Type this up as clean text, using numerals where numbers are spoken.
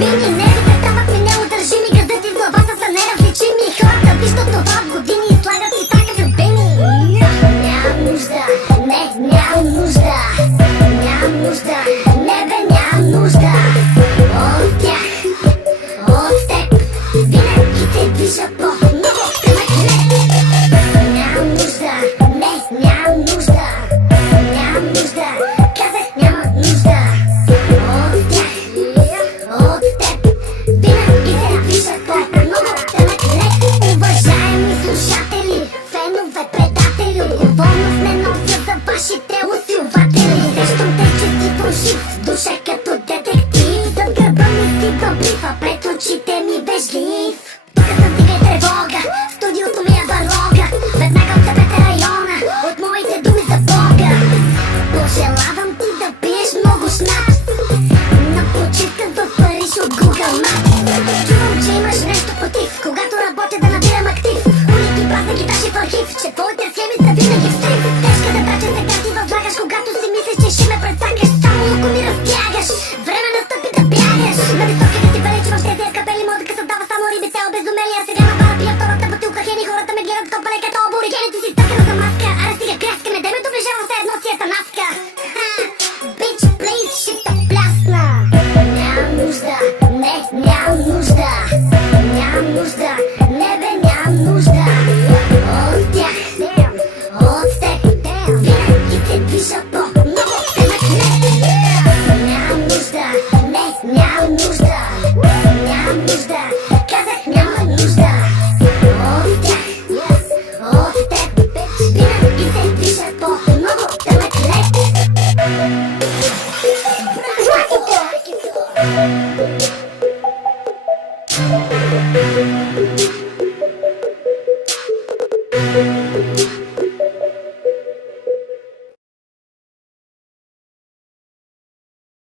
любими. Нервите стават ми неудържими, гъздът и в главата са неразличими. Хората виждат това от години и слагат си така любими. Нямам нужда, не, нямам нужда. Нямам нужда, не бе, нямам нужда от тях, от теб. Винаги се движа по-много тънък лед. Нямам нужда, не, нямам нужда. Нямам нужда, казах нямам нужда от тях, от теб. Винаги се движа по-много тънък лед. Уважаеми слушатели, фенове, предатели, отговорност не нося за вашите усилватели. Сещам те, че си фалшив, душа като детектив. Зад гърба ми си бъблива, пред очите ми вежлив. Тук съм тига и тревога, студиото ми е барлога. Веднага от събете района, от моите думи за Бога. Пожелавам ти да пиеш много шнапс на почивка в Париж от Google Maps. Чувам, че имаш нещо против, когато работя да набирам актив. Улики, празни киташи в архив, че твоите схеми са винаги в стрив. Тежка задача сега ти възлагаш, когато си мислиш, че ще ме прецакаш. Само ако ми разтягаш, време настъпи да бягаш. На високите ти величиваш тези капели, мозъка създава само риби, цел безумелия. Сега на бара пия втората бутилка хени, хората ме гледат копале като аборигени. Ти си стъкана за маска, аре стига кряскаме, дай ме доближава се едно си е танаска. Bitch, please, шита плясна. Нямам нужда, не, нямам нужда. Нямам нужда, не бе, нямам нужда от тях, от теб. Винаги се движа по-много тънък лед. Нямам нужда, не, нямам нужда. Нямам нужда, казах нямам нужда от тях, от теб. Винаги се движа по-много тънък лед. Thank you.